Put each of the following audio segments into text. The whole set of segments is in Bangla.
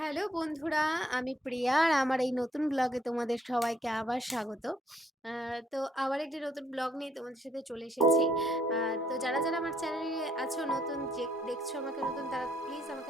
হ্যালো বন্ধুরা, আমি প্রিয়া আর আমার এই নতুন ব্লগে তোমাদের সবাইকে আবার স্বাগত। তো আবার একটি নতুন ব্লগ নিয়ে তোমাদের সাথে চলে এসেছি। তো যারা, যারা আমার চ্যানেলে আছো নতুন যে দেখছ আমাকে নতুন তারা প্লিজ আমাকে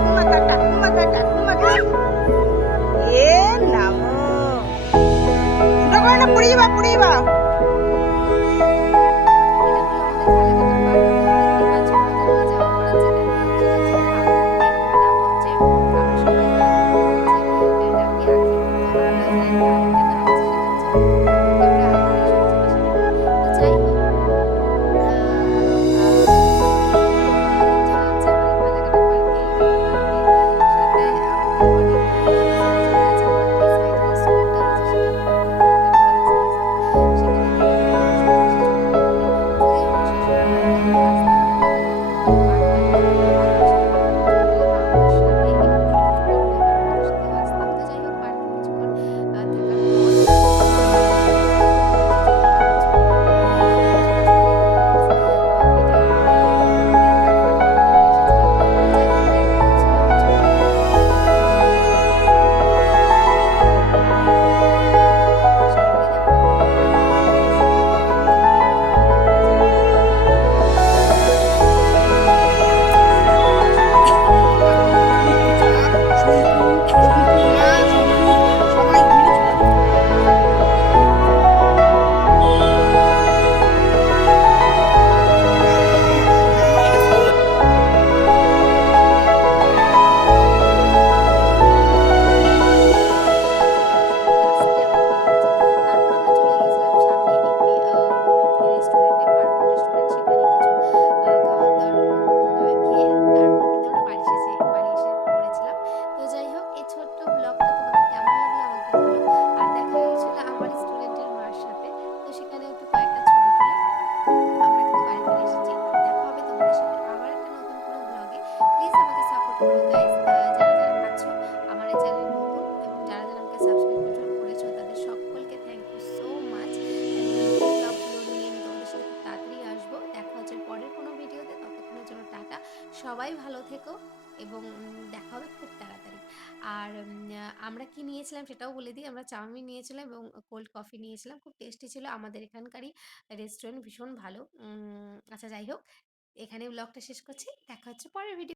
সবাই ভালো থেকো এবং দেখা হবে খুব তাড়াতাড়ি। আর আমরা কি নিয়েছিলাম সেটাও বলে দিই। আমরা চাউমিন নিয়েছিলাম এবং কোল্ড কফি নিয়েছিলাম। খুব টেস্টি ছিল। আমাদের এখানকারই রেস্টুরেন্ট ভীষণ ভালো। আচ্ছা যাই হোক এখানে ব্লগটা শেষ করছি। দেখা হচ্ছে পরের ভিডিও